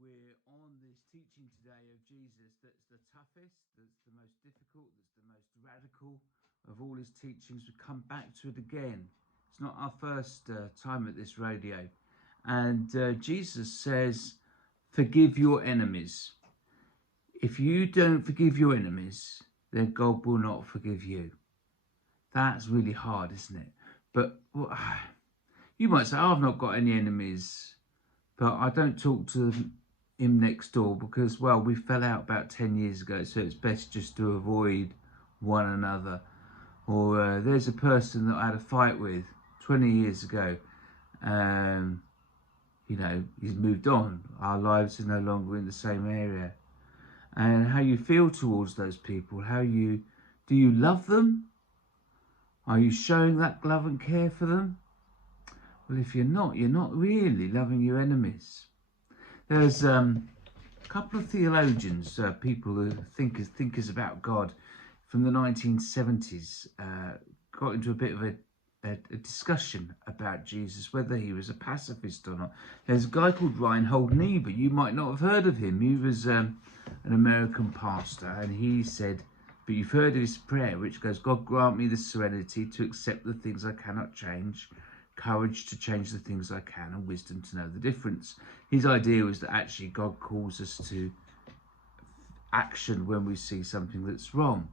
We're on this teaching today of Jesus that's the toughest, that's the most difficult, that's the most radical of all his teachings. We come back to it again. It's not our first time at this radio. And Jesus says, forgive your enemies. If you don't forgive your enemies, then God will not forgive you. That's really hard, isn't it? But you might say, I've not got any enemies, but I don't talk to him next door because, well, we fell out about 10 years ago, so it's best just to avoid one another. Or there's a person that I had a fight with 20 years ago. You know, he's moved on. Our lives are no longer in the same area. And how you feel towards those people, do you love them? Are you showing that love and care for them? Well, if you're not really loving your enemies. There's a couple of theologians, people who thinkers about God from the 1970s, got into a bit of a discussion about Jesus, whether he was a pacifist or not. There's a guy called Reinhold Niebuhr. You might not have heard of him. He was an American pastor, and he said, but you've heard of his prayer, which goes, God grant me the serenity to accept the things I cannot change, courage to change the things I can, and wisdom to know the difference. His idea was that actually God calls us to action when we see something that's wrong.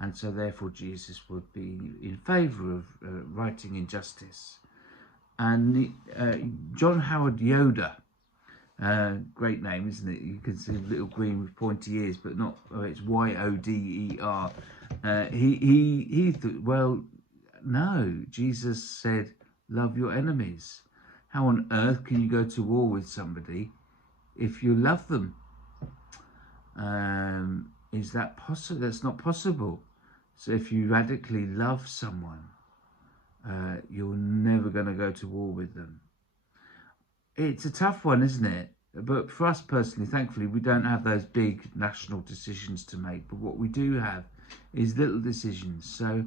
And so therefore Jesus would be in favour of righting injustice. And John Howard Yoder, great name, isn't it? You can see a little green with pointy ears, but not, it's Y-O-D-E-R. He thought, well, no, Jesus said, love your enemies. How on earth can you go to war with somebody if you love them? Is that possible? That's not possible. So if you radically love someone, you're never going to go to war with them. It's a tough one, isn't it? But for us personally, thankfully, we don't have those big national decisions to make. But what we do have is little decisions. So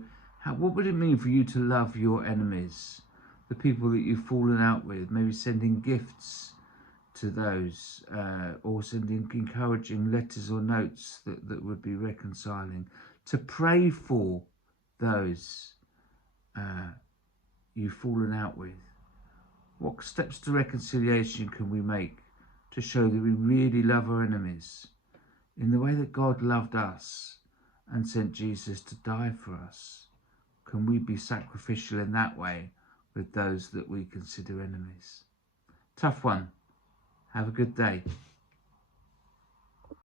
what would it mean for you to love your enemies? The people that you've fallen out with, maybe sending gifts to those, or sending encouraging letters or notes that would be reconciling, to pray for those you've fallen out with. What steps to reconciliation can we make to show that we really love our enemies in the way that God loved us and sent Jesus to die for us? Can we be sacrificial in that way with those that we consider enemies? Tough one. Have a good day.